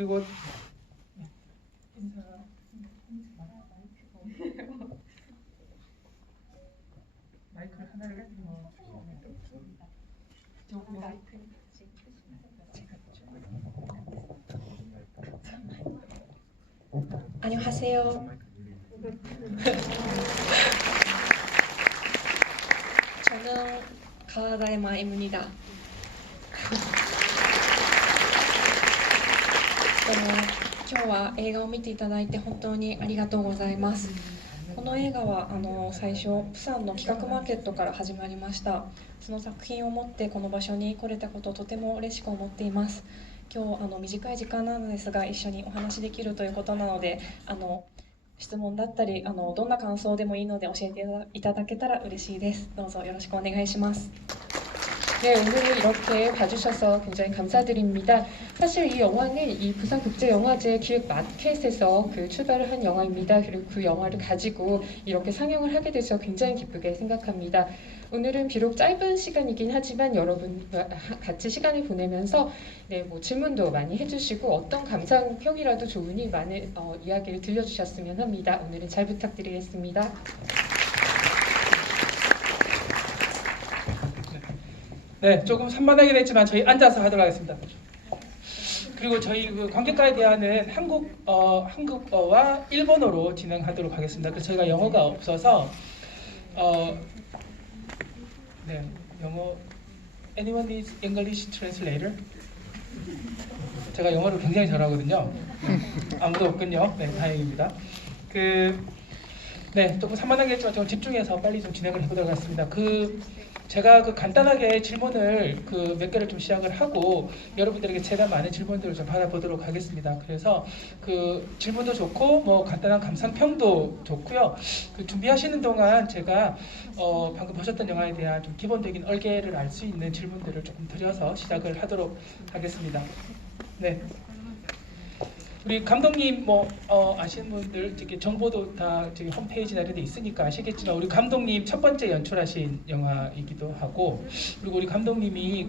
그리고 인사. 마이크를 하나를 안녕하세요. 저는 가와다이마입니다. 今日は映画を見ていただいて本当にありがとうございます。この映画は最初プサンの企画マーケットから始まりました。その作品を持ってこの場所に来れたことをとても嬉しく思っています。今日短い時間なのですが一緒にお話しできるということなので質問だったりどんな感想でもいいので教えていただけたら嬉しいです。どうぞよろしくお願いします。 네, 오늘 이렇게 봐주셔서 굉장히 감사드립니다. 사실 이 영화는 이 부산국제영화제 기획 마켓에서 출발을 한 영화입니다. 그리고 그 영화를 가지고 이렇게 상영을 하게 돼서 굉장히 기쁘게 생각합니다. 오늘은 비록 짧은 시간이긴 하지만 여러분과 같이 시간을 보내면서 질문도 많이 해주시고 어떤 감상평이라도 좋으니 많은 이야기를 들려주셨으면 합니다. 오늘은 잘 부탁드리겠습니다. 네, 조금 산만하긴 했지만 저희 앉아서 하도록 하겠습니다. 그리고 저희 관객과의 대화는 한국어와 일본어로 진행하도록 하겠습니다. 그래서 저희가 영어가 없어서 네, 영어 Anyone needs English translator? 제가 영어를 굉장히 잘하거든요. 아무도 없군요. 네, 다행입니다. 네, 조금 산만하겠지만 좀 집중해서 빨리 좀 진행을 해보도록 하겠습니다. 제가 간단하게 질문을 몇 개를 좀 시작을 하고 여러분들에게 최대한 많은 질문들을 좀 받아보도록 하겠습니다. 그래서 질문도 좋고 뭐 간단한 감상평도 좋고요. 준비하시는 동안 제가 방금 보셨던 영화에 대한 좀 기본적인 얼개를 알 수 있는 질문들을 조금 드려서 시작을 하도록 하겠습니다. 네. 우리 감독님 아시는 분들 정보도 다 저기 홈페이지나 이런 데 있으니까 아시겠지만 우리 감독님 첫 번째 연출하신 영화이기도 하고 그리고 우리 감독님이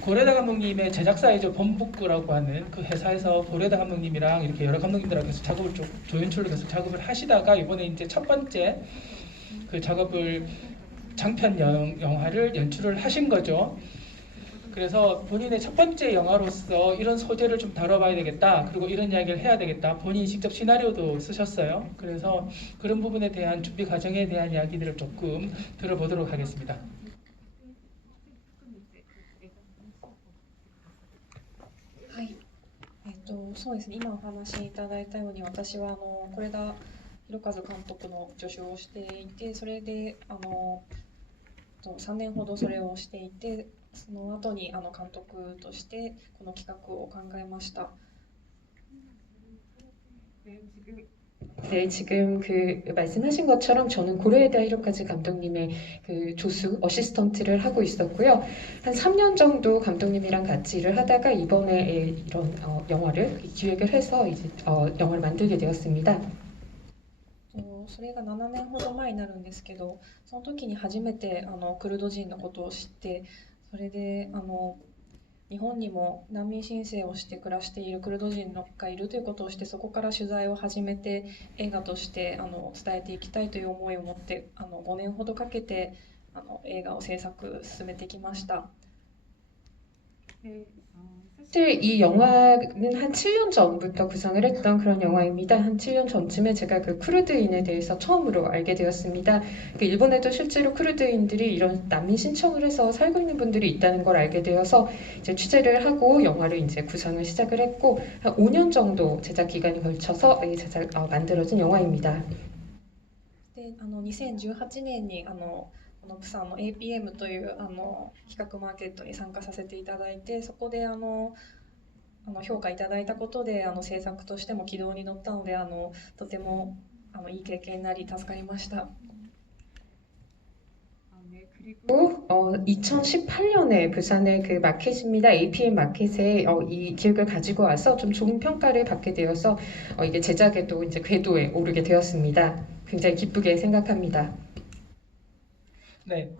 고레다 감독님의 제작사이죠. 범북구라고 하는 그 회사에서 고레다 감독님이랑 이렇게 여러 감독님들하고 계속 작업을 조연출로 계속 작업을 하시다가 이번에 이제 첫 번째 작업을 장편 영화를 연출을 하신 거죠. 그래서 본인의 첫 번째 영화로서 이런 소재를 좀 다뤄봐야 되겠다. 그리고 이런 이야기를 해야 되겠다. 본인이 직접 시나리오도 쓰셨어요. 그래서 그런 부분에 대한 준비 과정에 대한 이야기들을 조금 들어보도록 하겠습니다. はい、そうですね。今お話しいただいたように私は是田裕和監督の助手をしていてそれで3年ほどそれをしていてその後に監督としてこの企画を考えました。 네, 지금 말씀하신 것처럼 저는 고레에다 히로카즈 감독님의 조수, 어시스턴트를 하고 있었고요. 한 3년 정도 감독님이랑 같이 일을 하다가 이번에 이런 영화를 기획을 해서 이제 영화를 만들게 되었습니다. それが7年ほど前になるんですけど、その時に初めてクルド人のことを知って、それで日本にも難民申請をして暮らしているクルド人がいるということをしてそこから取材を始めて映画として伝えていきたいという思いを持って5年ほどかけて映画を制作進めてきました。 사실 이 영화는 한 7년 전부터 구상을 했던 그런 영화입니다. 한 7년 전쯤에 제가 쿠르드인에 대해서 처음으로 알게 되었습니다. 일본에도 실제로 쿠르드인들이 이런 난민 신청을 해서 살고 있는 분들이 있다는 걸 알게 되어서 이제 취재를 하고 영화를 이제 구상을 시작을 했고 한 5년 정도 제작 기간이 걸쳐서 만들어진 영화입니다. で2018年にこのプサンの APM という企画マーケットに参加させていただいてそこで評価いただいたことで制作としても軌道に乗ったのでとてもいい経験になり助かりました。 그리고 2018년에 부산의 마켓입니다. APM 마켓에 이 기획을 가지고 와서 좀 좋은 평가를 받게 되어서 이게 제작에도 이제 궤도에 오르게 되었습니다. 굉장히 기쁘게 생각합니다. 네,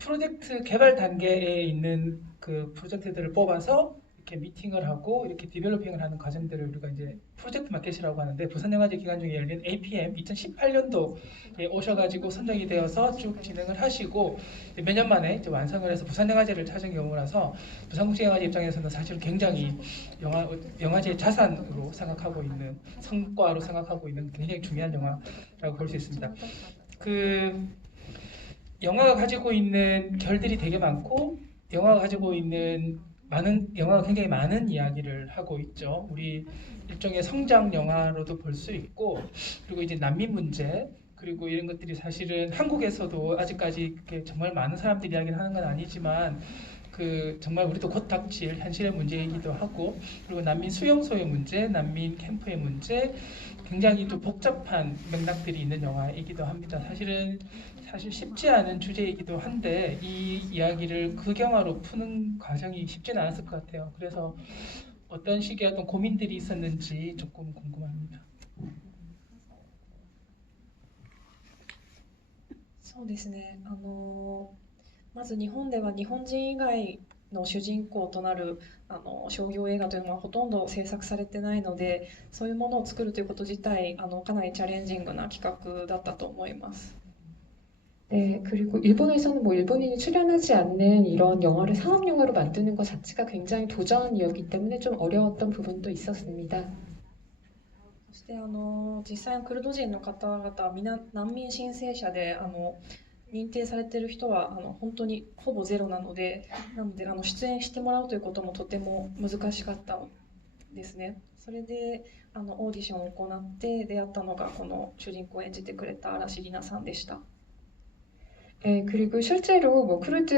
프로젝트 개발 단계에 있는 프로젝트들을 뽑아서 이렇게 미팅을 하고 이렇게 디벨로핑을 하는 과정들을 우리가 이제 프로젝트 마켓이라고 하는데 부산영화제 기간 중에 열린 APM 2018년도에 오셔가지고 선정이 되어서 쭉 진행을 하시고 몇 년 만에 이제 완성을 해서 부산영화제를 찾은 경우라서 부산국제영화제 입장에서는 사실 굉장히 영화제 자산으로 생각하고 있는 성과로 생각하고 있는 굉장히 중요한 영화라고 볼 수 있습니다. 그 영화가 가지고 있는 결들이 되게 많고 영화가 가지고 있는 영화가 굉장히 많은 이야기를 하고 있죠. 우리 일종의 성장 영화로도 볼 수 있고 그리고 이제 난민 문제 그리고 이런 것들이 사실은 한국에서도 아직까지 정말 많은 사람들이 이야기를 하는 건 아니지만 그 정말 우리도 곧 닥칠 현실의 문제이기도 하고 그리고 난민 수용소의 문제, 난민 캠프의 문제 굉장히 좀 복잡한 맥락들이 있는 영화이기도 합니다. 사실 쉽지 않은 주제이기도 한데 이 이야기를 극영화로 푸는 과정이 쉽지는 않았을 것 같아요. 그래서 어떤 식의 어떤 고민들이 있었는지 조금 궁금합니다. そうですね。まず日本では日本人以外の主人公となる商業映画というのはほとんど制作されてないので、そういうものを作るということ自体かなりチャレンジングな企画だったと思います。 네, 그리고 일본에서는 뭐 일본인이 출연하지 않는 이런 영화를 상업 영화로 만드는 것 자체가 굉장히 도전이었기 때문에 좀 어려웠던 부분도 있었습니다. そして実際のクルド人の方々はみんな難民申請者で認定されている人は本当にほぼゼロなので出演してもらうということもとても難しかったですね。それでオーディションを行って出会ったのがこの主人公を演じてくれた嵐里奈さんでした。 네, 그리고 실제로 뭐 크루드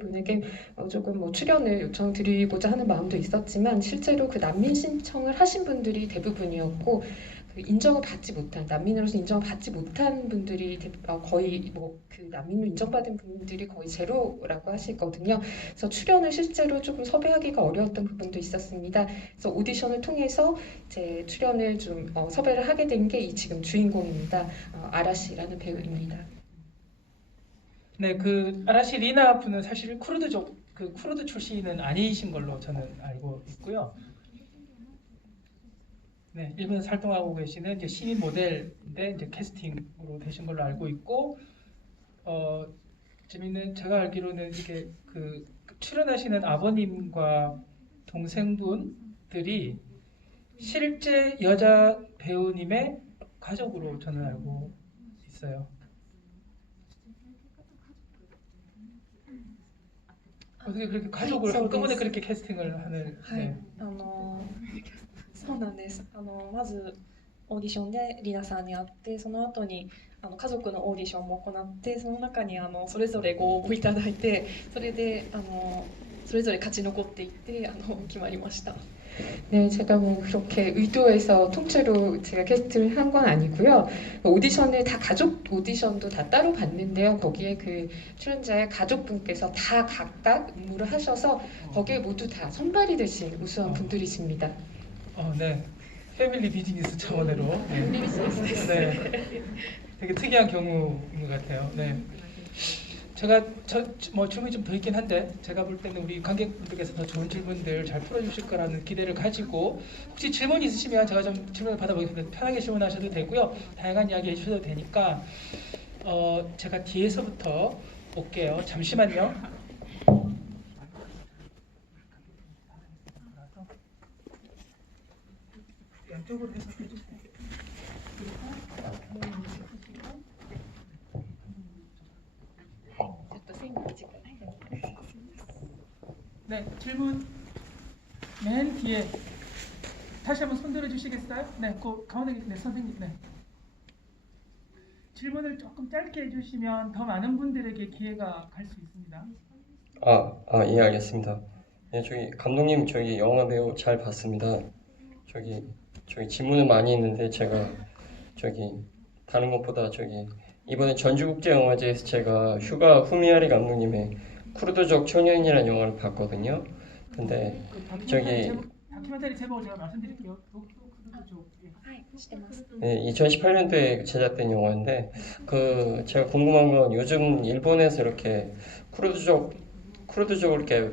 분에게 조금 뭐 출연을 요청드리고자 하는 마음도 있었지만 실제로 그 난민 신청을 하신 분들이 대부분이었고 그 인정을 받지 못한 난민으로서 인정을 받지 못한 분들이 거의 뭐 그 난민으로 인정받은 분들이 거의 제로라고 하시거든요. 그래서 출연을 실제로 조금 섭외하기가 어려웠던 부분도 있었습니다. 그래서 오디션을 통해서 이제 출연을 좀 섭외를 하게 된 게 이 지금 주인공입니다. 아라시라는 배우입니다. 네, 그 아라시 리나 분은 사실 쿠르드 출신은 아니신 걸로 저는 알고 있고요. 네, 일본에서 활동하고 계시는 이제 신인 모델인데 이제 캐스팅으로 되신 걸로 알고 있고, 재밌는 제가 알기로는 이게 그 출연하시는 아버님과 동생분들이 실제 여자 배우님의 가족으로 저는 알고 있어요. 어떻게 그렇게 가족을 한꺼번에 그렇게 캐스팅을 하는? はい、 네. そうなんです。まずオーディションでリナさんに会ってその後に家族のオーディションも行ってその中にそれぞれご応募いただいてそれでそれぞれ勝ち残っていって決まりました。 네, 제가 뭐 그렇게 의도해서 통째로 제가 캐스팅을 한 건 아니고요. 오디션을 다 가족 오디션도 다 따로 봤는데요. 거기에 그 출연자의 가족분께서 다 각각 응모를 하셔서 거기에 모두 다 선발이 되신 우수한 분들이십니다. 네. 패밀리 비즈니스 차원으로. 네. 네. 되게 특이한 경우인 것 같아요. 네. 제가 뭐 질문이 좀 더 있긴 한데 제가 볼 때는 우리 관객분들께서 더 좋은 질문들 잘 풀어주실 거라는 기대를 가지고 혹시 질문 있으시면 제가 좀 질문을 받아보겠습니다. 편하게 질문하셔도 되고요. 다양한 이야기 해주셔도 되니까 제가 뒤에서부터 올게요. 잠시만요. 양쪽으로 해서 해주세요. 네, 질문 맨 뒤에 다시 한번 손 들어주시겠어요? 네, 그 가운데 계신 선생님. 네. 질문을 조금 짧게 해주시면 더 많은 분들에게 기회가 갈 수 있습니다. 예, 알겠습니다. 네, 감독님, 영화 배우 잘 봤습니다. 질문은 많이 있는데 제가 다른 것보다 이번에 전주국제영화제에서 제가 휴가 후미야리 감독님의 쿠르드족 초년이라는 영화를 봤거든요. 근데 다큐멘터리 제목을 제가 말씀드릴게요. 쿠르드족. はいしてます。 네, 2018년도에 제작된 영화인데 제가 궁금한 건 요즘 일본에서 이렇게 쿠르드족을 이렇게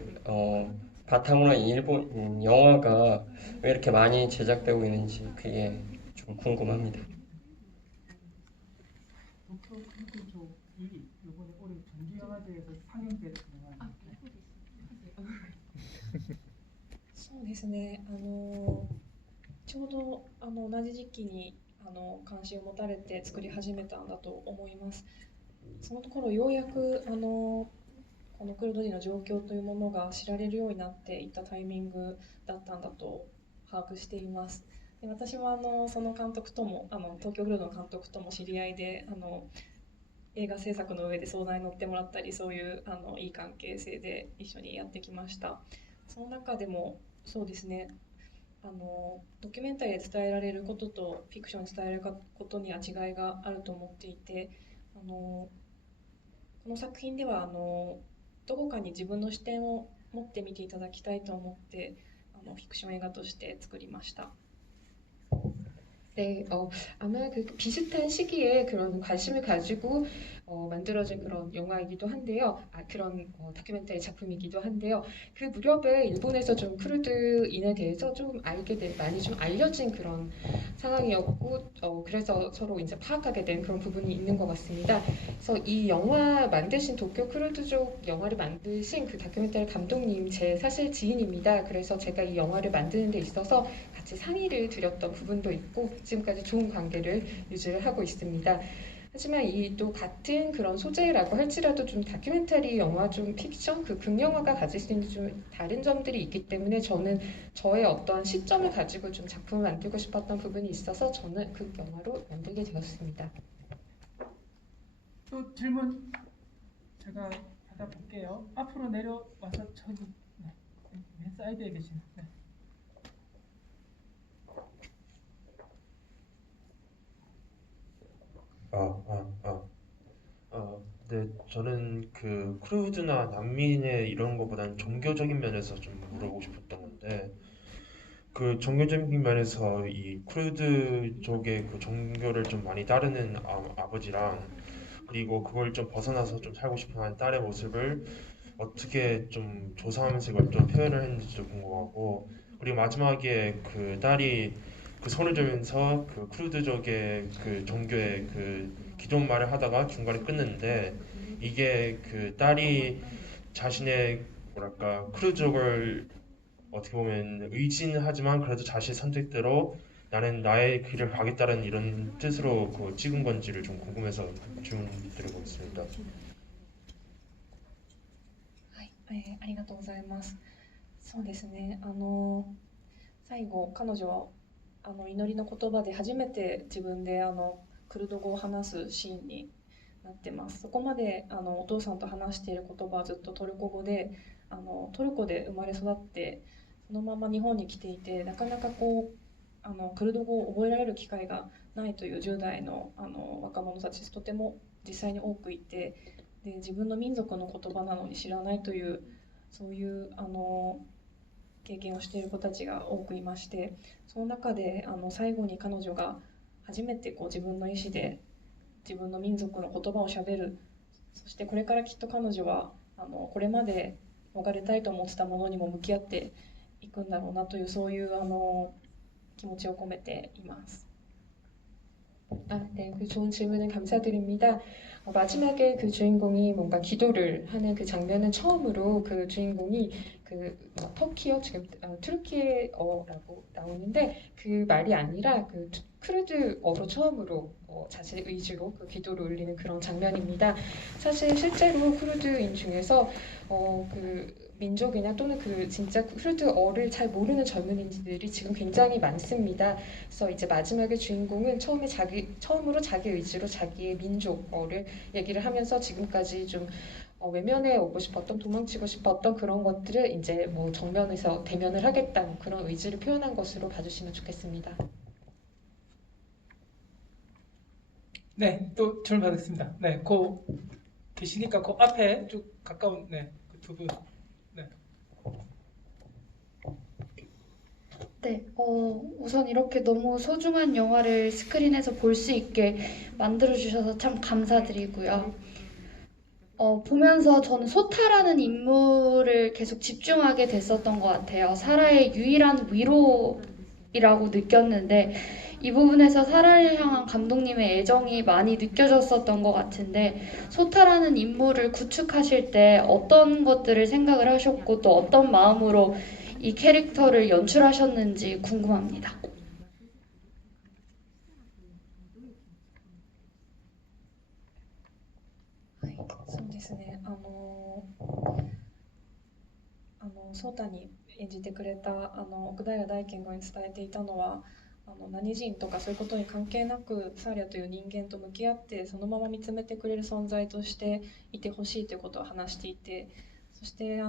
바탕으로 한 일본 영화가 왜 이렇게 많이 제작되고 있는지 그게 좀 궁금합니다. 도쿄 크루드족이 이번에 올해 전주영화제에서 상영될 영화입니다. そうですね。ちょうど同じ時期に関心を持たれて作り始めたんだと思います。そのところようやくこのクルド人の状況というものが知られるようになっていったタイミングだったんだと把握しています。で私もその監督とも東京クルドの監督とも知り合いで映画制作の上で相談に乗ってもらったりそういういい関係性で一緒にやってきました。その中でもそうですねドキュメンタリーで伝えられることとフィクションで伝えられることには違いがあると思っていてこの作品ではどこかに自分の視点を持って見ていただきたいと思ってフィクション映画として作りました。 네, 아마 그 비슷한 시기에 그런 관심을 가지고 만들어진 그런 영화이기도 한데요. 그런 다큐멘터리 작품이기도 한데요. 그 무렵에 일본에서 좀 크루드인에 대해서 좀 많이 좀 알려진 그런 상황이었고, 그래서 서로 이제 파악하게 된 그런 부분이 있는 것 같습니다. 그래서 이 영화 만드신 도쿄 크루드족 영화를 만드신 그 다큐멘터리 감독님 제 사실 지인입니다. 그래서 제가 이 영화를 만드는 데 있어서 같이 상의를 드렸던 부분도 있고 지금까지 좋은 관계를 유지를 하고 있습니다. 하지만 이 또 같은 그런 소재라고 할지라도 좀 다큐멘터리 영화, 좀 픽션, 그 극영화가 가질 수 있는 좀 다른 점들이 있기 때문에 저는 저의 어떤 시점을 가지고 좀 작품을 만들고 싶었던 부분이 있어서 저는 그 영화로 만들게 되었습니다. 또 질문 제가 받아볼게요. 앞으로 내려와서 저기 맨 사이드에 계신. 네. 네, 저는 그 크루드나 난민의 이런 거보다는 종교적인 면에서 좀 물어보고 싶었던 건데, 그 종교적인 면에서 이 크루드 쪽의 그 종교를 좀 많이 따르는 아버지랑 그리고 그걸 좀 벗어나서 좀 살고 싶어하는 딸의 모습을 어떻게 좀 조사하면서 이걸 좀 표현을 했는지도 궁금하고, 그리고 마지막에 그 딸이 그 손을 들면서 그 크루드족의 그 종교의 그 기존 말을 하다가 중간에 끊는데, 이게 그 딸이 자신의 뭐랄까 크루드족을 어떻게 보면 의진하지만 그래도 자신 선택대로 나는 나의 길을 가겠다는 이런 뜻으로 그 찍은 건지를 좀 궁금해서 질문 드리고 있습니다. はい、ありがとうございます。そうですね。最後彼女は祈りの言葉で初めて自分でクルド語を話すシーンになってます。そこまでお父さんと話している言葉はずっとトルコ語でトルコで生まれ育ってそのまま日本に来ていてなかなかこうクルド語を覚えられる機会がないという10代の若者たちとても実際に多くいてで自分の民族の言葉なのに知らないというそういう経験をしている子たちが多くいましてその中で最後に彼女が初めてこう自分の意思で自分の民族の言葉をしゃべるそしてこれからきっと彼女はこれまで逃れたいと思ってたものにも向き合っていくんだろうなというそういう気持ちを込めています。 네, 그 좋은 질문을 감사드립니다. 마지막에 그 주인공이 뭔가 기도를 하는 그 장면은 처음으로 그 주인공이 그 터키어 지금 투르키예어라고 나오는데 그 말이 아니라 그 크루드어로 처음으로 자신의 의지로 그 기도를 올리는 그런 장면입니다. 사실 실제로 크루드인 중에서 그 민족이나 또는 그 진짜 크루드어를 잘 모르는 젊은이들이 지금 굉장히 많습니다. 그래서 이제 마지막에 주인공은 처음으로 자기 의지로 자기의 민족어를 얘기를 하면서 지금까지 좀 외면해 오고 싶었던 도망치고 싶었던 그런 것들을 이제 뭐 정면에서 대면을 하겠다 뭐 그런 의지를 표현한 것으로 봐주시면 좋겠습니다. 네, 또 질문 받겠습니다. 네, 그 계시니까 그 앞에 쭉 가까운 그 두 분. 네. 네, 우선 이렇게 너무 소중한 영화를 스크린에서 볼 수 있게 만들어주셔서 참 감사드리고요. 보면서 저는 소타라는 인물을 계속 집중하게 됐었던 것 같아요. 사라의 유일한 위로이라고 느꼈는데 이 부분에서 사라를 향한 감독님의 애정이 많이 느껴졌었던 것 같은데 소타라는 인물을 구축하실 때 어떤 것들을 생각을 하셨고 또 어떤 마음으로 이 캐릭터를 연출하셨는지 궁금합니다. そうですね。ソータに演じてくれた奥平大賢が伝えていたのは何人とかそういうことに関係なくサーリャという人間と向き合ってそのまま見つめてくれる存在としていてほしいということを話していて、そして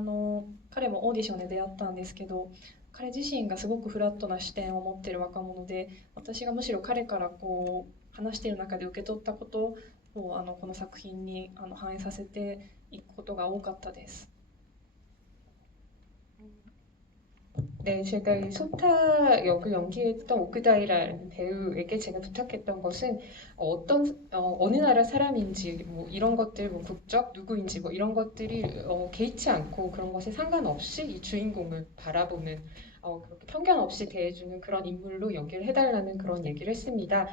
彼もオーディションで出会ったんですけど、彼自身がすごくフラットな視点を持っている若者で、私がむしろ彼からこう話している中で受け取ったことをこの作品に反映させていくことが多かったです。 네, 제가 이 소타 역을 연기했던 오크다이라는 배우에게 제가 부탁했던 것은 어느 나라 사람인지 뭐 이런 것들, 뭐 국적 누구인지 뭐 이런 것들이 개의치 않고 그런 것에 상관없이 이 주인공을 바라보는 그렇게 편견 없이 대해주는 그런 인물로 연기를 해달라는 그런 얘기를 했습니다.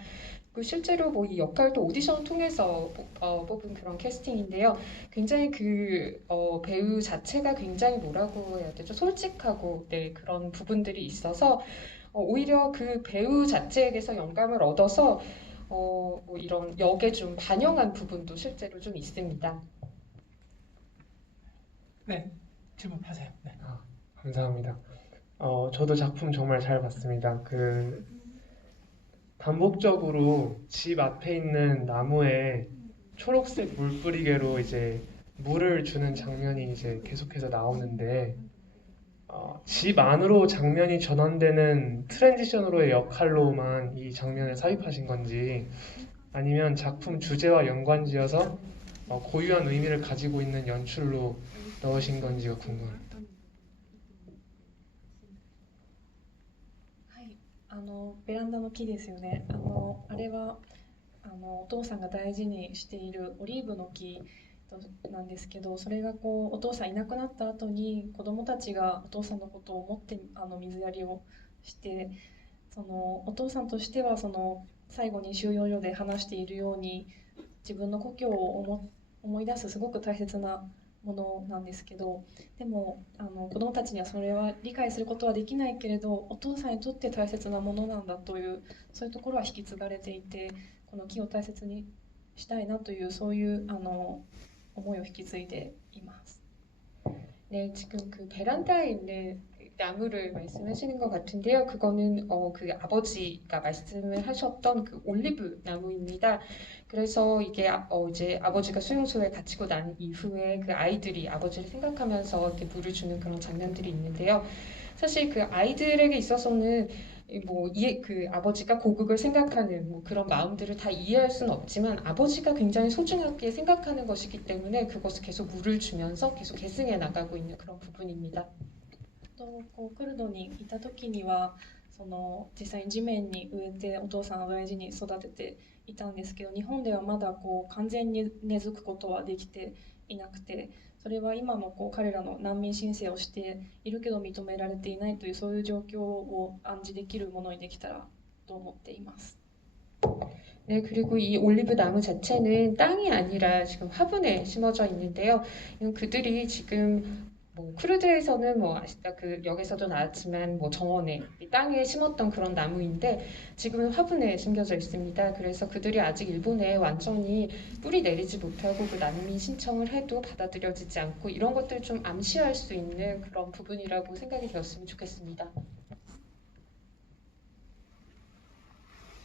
그 실제로 뭐 이 역할도 오디션 통해서 뽑은 그런 캐스팅인데요. 굉장히 배우 자체가 굉장히 뭐라고 해야 되죠? 솔직하고 네, 그런 부분들이 있어서 오히려 그 배우 자체에게서 영감을 얻어서 뭐 이런 역에 좀 반영한 부분도 실제로 좀 있습니다. 네, 질문하세요. 네. 감사합니다. 저도 작품 정말 잘 봤습니다. 반복적으로 집 앞에 있는 나무에 초록색 물뿌리개로 이제 물을 주는 장면이 이제 계속해서 나오는데 집 안으로 장면이 전환되는 트랜지션으로의 역할로만 이 장면을 삽입하신 건지 아니면 작품 주제와 연관지어서 고유한 의미를 가지고 있는 연출로 넣으신 건지가 궁금합니다. ベランダの木ですよね。あれはお父さんが大事にしているオリーブの木なんですけど、それがこうお父さんいなくなった後に子供たちがお父さんのことを思って水やりをして、お父さんとしては最後に収容所で話しているように自分の故郷を思い出すすごく大切なものなんですけど、でも子どもたちにはそれは理解することはできないけれど、お父さんにとって大切なものなんだというそういうところは引き継がれていて、この木を大切にしたいなというそういう思いを引き継いでいます。 네, 지금 그 베란다에 있는 나무를 말씀하시는 것 같은데요. 그거는 그 아버지가 말씀을 하셨던 그 올리브 나무입니다. 그래서 이게 이제 아버지가 수용소에 갇히고 난 이후에 그 아이들이 아버지를 생각하면서 이렇게 물을 주는 그런 장면들이 있는데요. 사실 그 아이들에게 있어서는 그 아버지가 고국을 생각하는 뭐 그런 마음들을 다 이해할 수는 없지만 아버지가 굉장히 소중하게 생각하는 것이기 때문에 그것을 계속 물을 주면서 계속 계승해 나가고 있는 그런 부분입니다. こうクルドにいた時には実際に地面に植えてお父さんを大事に育てていたんですけど、日本ではまだこう完全に根付くことはできていなくて、それは今の彼らの難民申請をしているけど認められていないというそういう状況を暗示できるものにできたらと思っています。 네, 그리고 이 올리브 나무 자체는 땅이 아니라 지금 화분에 심어져 있는데요. 그들이 지금 쿠르드에서는 그 역에서도 나왔지만 정원에 땅에 심었던 그런 나무인데 지금은 화분에 심겨져 있습니다. 그래서 그들이 아직 일본에 완전히 뿌리 내리지 못하고 그 난민 신청을 해도 받아들여지지 않고 이런 것들 좀 암시할 수 있는 그런 부분이라고 생각이 되었으면 좋겠습니다.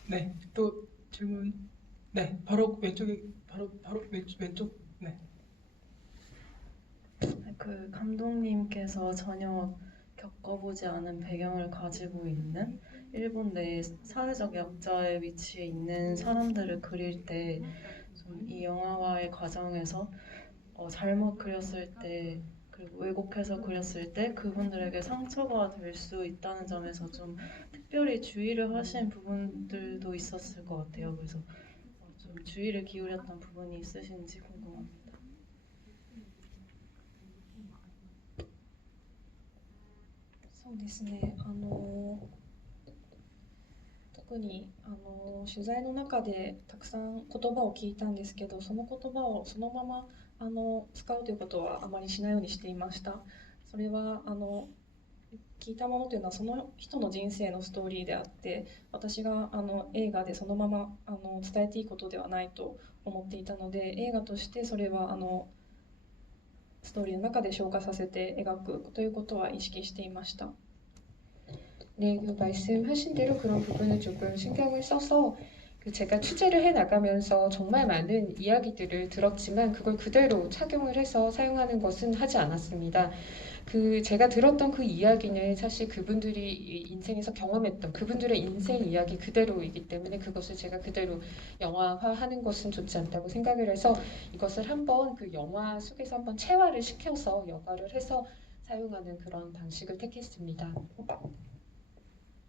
네, 또 질문. 네, 바로 왼쪽에 바로 왼쪽. 네. 그 감독님께서 전혀 겪어보지 않은 배경을 가지고 있는 일본 내 사회적 약자의 위치에 있는 사람들을 그릴 때 이 영화화의 과정에서 잘못 그렸을 때 그리고 왜곡해서 그렸을 때 그분들에게 상처가 될 수 있다는 점에서 좀 특별히 주의를 하신 부분들도 있었을 것 같아요. 그래서 좀 주의를 기울였던 부분이 있으신지 궁금합니다. そうですね。特に取材の中でたくさん言葉を聞いたんですけど、その言葉をそのまま使うということはあまりしないようにしていました。それは聞いたものというのはその人の人生のストーリーであって、私が映画でそのまま伝えていいことではないと思っていたので、映画としてそれはストーリーの中で消化させて描くということは意識していました。 네, 그 말씀하신 대로 그런 부분을 조금 신경을 써서 제가 취재를 해 나가면서 정말 많은 이야기들을 들었지만 그걸 그대로 착용을 해서 사용하는 것은 하지 않았습니다. 제가 들었던 그 이야기는 사실 그분들이 인생에서 경험했던 그분들의 인생 이야기 그대로이기 때문에 그것을 제가 그대로 영화화하는 것은 좋지 않다고 생각을 해서 이것을 한번 그 영화 속에서 한번 체화를 시켜서 여과를 해서 사용하는 그런 방식을 택했습니다.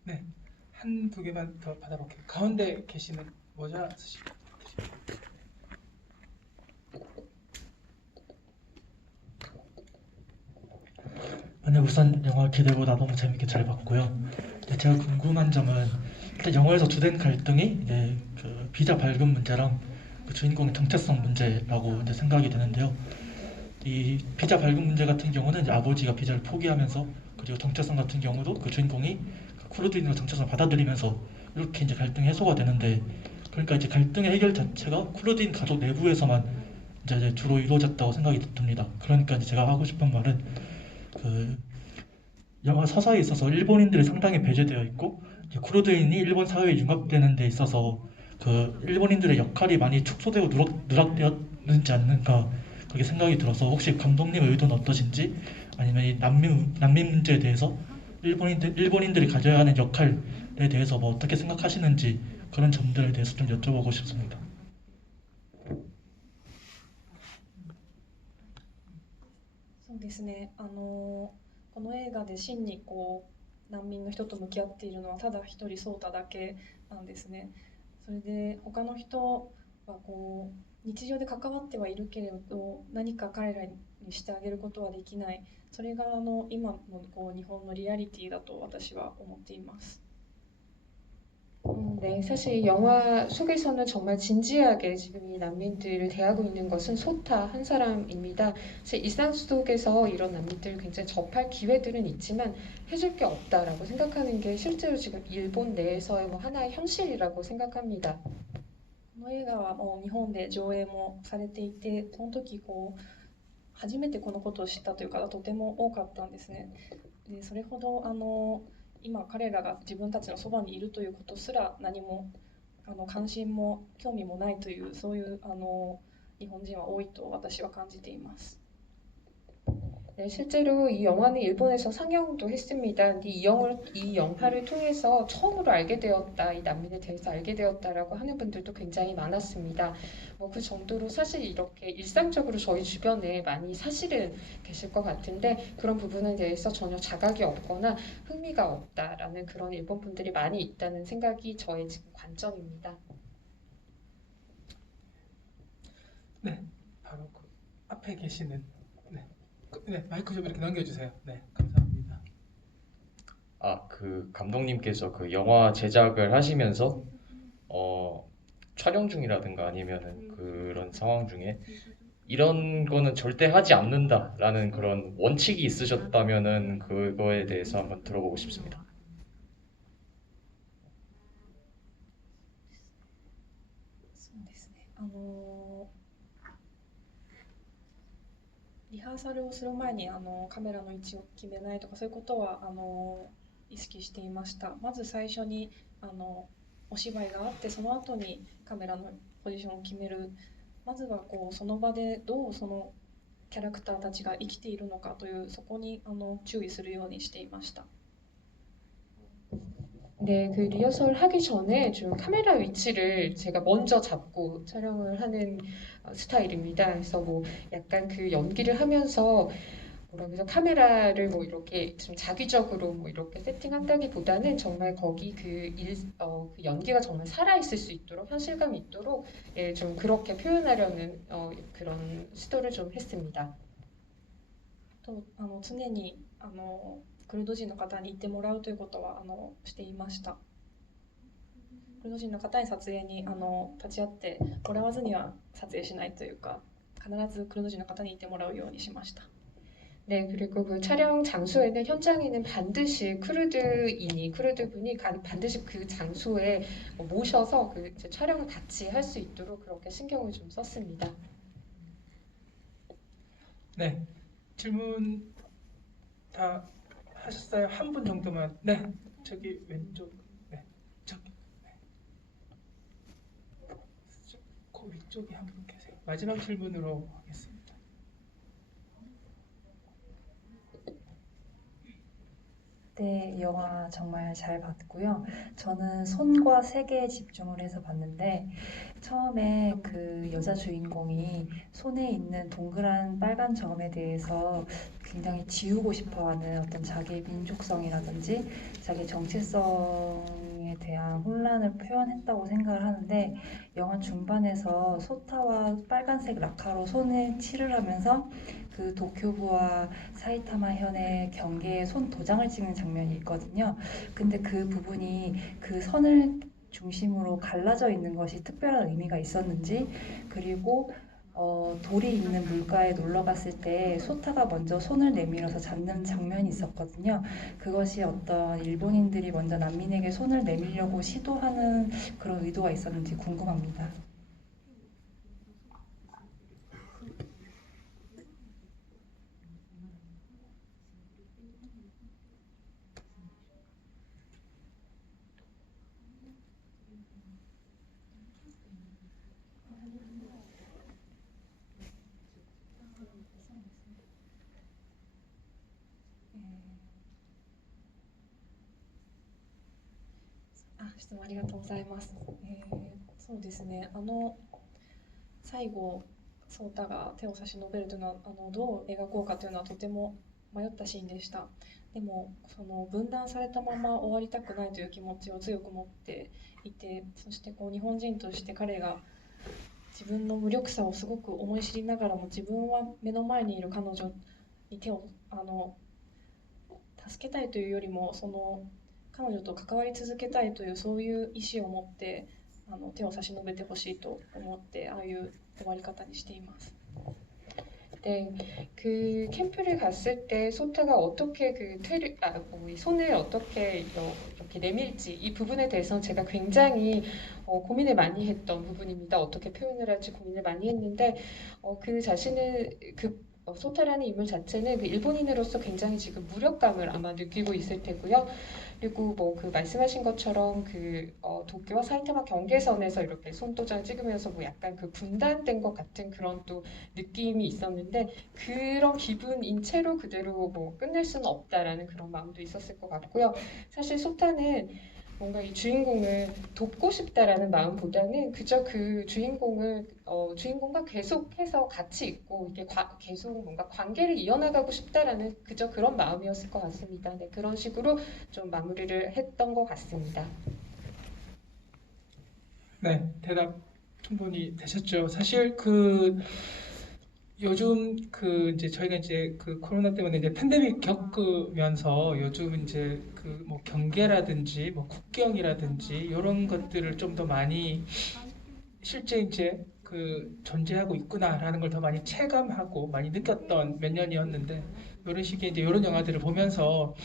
네, 한두 개만 더 받아볼게요. 가운데 계시는 모자 쓰시고. 네, 우선 영화 기대보다 너무 재밌게 잘 봤고요. 근데 제가 궁금한 점은 일단 영화에서 주된 갈등이 이제 그 비자 발급 문제랑 그 주인공의 정체성 문제라고 이제 생각이 되는데요. 이 비자 발급 문제 같은 경우는 이제 아버지가 비자를 포기하면서 그리고 정체성 같은 경우도 그 주인공이 그 쿠르드인의 정체성을 받아들이면서 이렇게 이제 갈등이 해소가 되는데 그러니까 이제 갈등의 해결 자체가 쿠르드인 가족 내부에서만 이제 주로 이루어졌다고 생각이 듭니다. 그러니까 이제 제가 하고 싶은 말은 그 영화 서사에 있어서 일본인들이 상당히 배제되어 있고 이제 쿠르드인이 일본 사회에 융합되는 데 있어서 그 일본인들의 역할이 많이 축소되고 누락되었는지 않는가 그렇게 생각이 들어서 혹시 감독님의 의도는 어떠신지 아니면 이 난민 문제에 대해서 일본인들이 가져야 하는 역할에 대해서 뭐 어떻게 생각하시는지 그런 점들에 대해서 좀 여쭤보고 싶습니다. そうですね。この映画で真に難民の人と向き合っているのはただ一人ソータだけなんですね。それで他の人は日常で関わってはいるけれど何か彼らにしてあげることはできない。それが今の日本のリアリティだと私は思っています。 네, 사실 영화 속에서는 정말 진지하게 지금 이 난민들을 대하고 있는 것은 소타 한 사람입니다. 사실 일상 속에서 이런 난민들을 굉장히 접할 기회들은 있지만 해줄 게 없다라고 생각하는 게 실제로 지금 일본 내에서의 뭐 하나의 현실이라고 생각합니다. この映画はもう日本で上映もされていて、その時初めてこのことを知ったという方とても多かったんですね。でそれほど今彼らが自分たちのそばにいるということすら何も関心も興味もないというそういう日本人は多いと私は感じています。 네, 실제로 이 영화는 일본에서 상영도 했습니다. 근데 이 영화를 통해서 처음으로 알게 되었다, 이 난민에 대해서 알게 되었다라고 하는 분들도 굉장히 많았습니다. 뭐 그 정도로 사실 이렇게 일상적으로 저희 주변에 많이 사실은 계실 것 같은데 그런 부분에 대해서 전혀 자각이 없거나 흥미가 없다라는 그런 일본 분들이 많이 있다는 생각이 저의 지금 관점입니다. 네, 바로 그 앞에 계시는 네, 마이크 좀 이렇게 넘겨주세요. 네, 감사합니다. 그 감독님께서 그 영화 제작을 하시면서 촬영 중이라든가 아니면은 그런 상황 중에 이런 거는 절대 하지 않는다라는 그런 원칙이 있으셨다면은 그거에 대해서 한번 들어보고 싶습니다. そうですね。リハーサルをする前にカメラの位置を決めないとかそういうことは意識していました。まず最初にお芝居があってその後にカメラのポジションを決める。まずはその場でどうそのキャラクターたちが生きているのかというそこに注意するようにしていました。 네, 그 리허설 하기 전에 좀 카메라 위치를 제가 먼저 잡고 촬영을 하는 스타일입니다. 그래서 뭐 약간 그 연기를 하면서 뭐라고 해서 카메라를 뭐 이렇게 좀 자기적으로 뭐 이렇게 세팅한다기보다는 정말 거기 그 연기가 정말 살아있을 수 있도록 현실감 있도록 예, 좀 그렇게 표현하려는 그런 시도를 좀 했습니다. と常にクルド人の方に行ってもらうということはしていました。クルド人の方に撮影に立ち会ってもらわずには撮影しないというか、必ずクルド人の方に行ってもらうようにしました。 네, 그리고 그 촬영 장소에는 현장에는 반드시 쿠르드분이 반드시 그 장소에 모셔서 그 이제 촬영을 같이 할 수 있도록 그렇게 신경을 좀 썼습니다. 네, 질문 다 하셨어요? 한 분 정도만. 네, 저기 왼쪽. 네, 저기. 네. 그 위쪽에 한 분 계세요. 마지막 질문으로 하겠습니다. 네, 영화 정말 잘 봤고요. 저는 손과 색에 집중을 해서 봤는데 처음에 그 여자 주인공이 손에 있는 동그란 빨간 점에 대해서 굉장히 지우고 싶어하는 어떤 자기의 민족성이라든지 자기 정체성에 대한 혼란을 표현했다고 생각을 하는데 영화 중반에서 소타와 빨간색 라카로 손에 칠을 하면서 그 도쿄부와 사이타마 현의 경계에 손 도장을 찍는 장면이 있거든요. 근데 그 부분이 그 선을 중심으로 갈라져 있는 것이 특별한 의미가 있었는지, 그리고 돌이 있는 물가에 놀러 갔을 때 소타가 먼저 손을 내밀어서 잡는 장면이 있었거든요. 그것이 어떤 일본인들이 먼저 난민에게 손을 내밀려고 시도하는 그런 의도가 있었는지 궁금합니다. 네. 質問ありがとうございます。そうですね、最後ソータが手を差し伸べるというのはどう描こうかというのはとても迷ったシーンでした。でもその分断されたまま終わりたくないという気持ちを強く持っていて、そしてこう日本人として彼が自分の無力さをすごく思い知りながらも、自分は目の前にいる彼女に手を助けたいというよりも彼女と関わり続けたいというそういう意思を持って手を差し伸べてほしいと思って、ああいう終わり方にしています。 네, 그 캠프를 갔을 때 소타가 어떻게 이 손을 어떻게 이렇게 내밀지 이 부분에 대해서 제가 굉장히 고민을 많이 했던 부분입니다. 어떻게 표현을 할지 고민을 많이 했는데 그 자신을 소타라는 인물 자체는 그 일본인으로서 굉장히 지금 무력감을 아마 느끼고 있을 테고요. 그리고 뭐 그 말씀하신 것처럼 그 도쿄와 사이타마 경계선에서 이렇게 손도장 찍으면서 뭐 약간 그 분단된 것 같은 그런 또 느낌이 있었는데, 그런 기분인 채로 그대로 뭐 끝낼 수는 없다라는 그런 마음도 있었을 것 같고요. 사실 소타는 뭔가 이 주인공을 돕고 싶다라는 마음보다는 그저 그 주인공과 계속해서 같이 있고 이게 계속 뭔가 관계를 이어나가고 싶다라는 그저 그런 마음이었을 것 같습니다. 네, 그런 식으로 좀 마무리를 했던 것 같습니다. 네, 대답 충분히 되셨죠. 사실 요즘 이제 저희가 이제 그 코로나 때문에 이제 팬데믹 겪으면서 요즘 이제 그 뭐 경계라든지 뭐 국경이라든지 이런 것들을 좀 더 많이 실제 이제 그 존재하고 있구나라는 걸 더 많이 체감하고 많이 느꼈던 몇 년이었는데, 이런 시기에 이제 이런 영화들을 보면서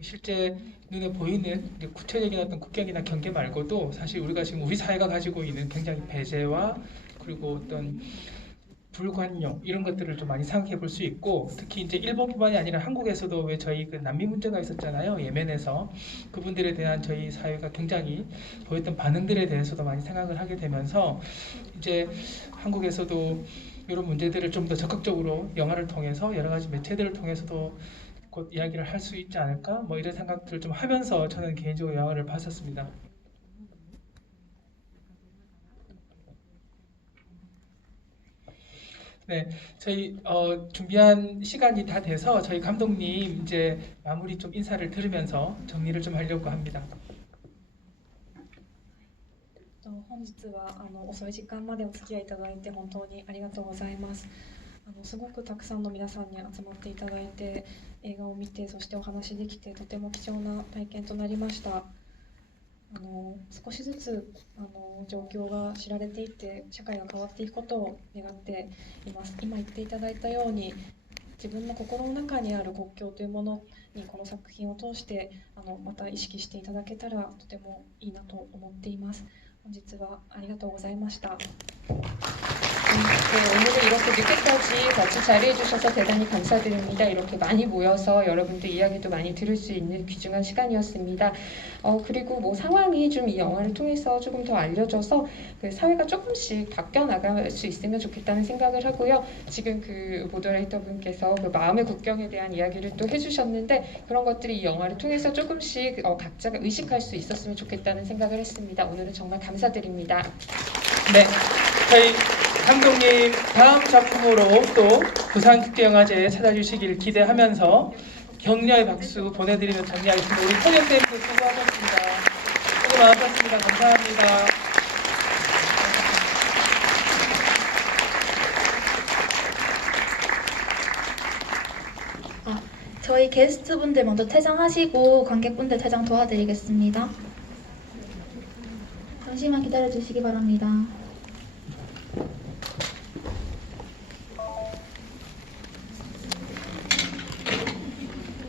실제 눈에 보이는 이제 구체적인 어떤 국경이나 경계 말고도 사실 우리가 지금 우리 사회가 가지고 있는 굉장히 배제와 그리고 어떤 불관용 이런 것들을 좀 많이 생각해 볼 수 있고, 특히 이제 일본뿐만이 아니라 한국에서도 왜 저희 그 난민 문제가 있었잖아요. 예멘에서 그분들에 대한 저희 사회가 굉장히 보였던 반응들에 대해서도 많이 생각을 하게 되면서 이제 한국에서도 이런 문제들을 좀 더 적극적으로 영화를 통해서 여러 가지 매체들을 통해서도 곧 이야기를 할 수 있지 않을까 뭐 이런 생각들을 좀 하면서 저는 개인적으로 영화를 봤었습니다. 네, 저희 준비한 시간이 다 돼서 저희 감독님 이제 마무리 좀 인사를 들으면서 정리를 좀 하려고 합니다. 本日は遅い時間までお付き合いいただいて本当にありがとうございます。すごくたくさんの皆さんに集まっていただいて、映画を見て、そしてお話できて、とても貴重な体験となりました。少しずつ状況が知られていって社会が変わっていくことを願っています。今言っていただいたように自分の心の中にある国境というものにこの作品を通してまた意識していただけたらとてもいいなと思っています。本日はありがとうございました。 네, 오늘은 이렇게 늦게까지 같이 자리해주셔서 대단히 감사드립니다. 이렇게 많이 모여서 여러분들 이야기도 많이 들을 수 있는 귀중한 시간이었습니다. 그리고 뭐 상황이 좀 이 영화를 통해서 조금 더 알려져서 그 사회가 조금씩 바뀌어 나갈 수 있으면 좋겠다는 생각을 하고요. 지금 그 모더레이터 분께서 그 마음의 국경에 대한 이야기를 또 해주셨는데 그런 것들이 이 영화를 통해서 조금씩 각자가 의식할 수 있었으면 좋겠다는 생각을 했습니다. 오늘은 정말 감사드립니다. 네, 저희 감독님 다음 작품으로 또 부산국제영화제에 찾아주시길 기대하면서 격려의 박수 보내드리며 정리하겠습니다. 우리 토녀쌤도 수고하셨습니다. 수고 많으셨습니다. 감사합니다. 저희 게스트분들 먼저 퇴장하시고 관객분들 퇴장 도와드리겠습니다. 잠시만 기다려주시기 바랍니다.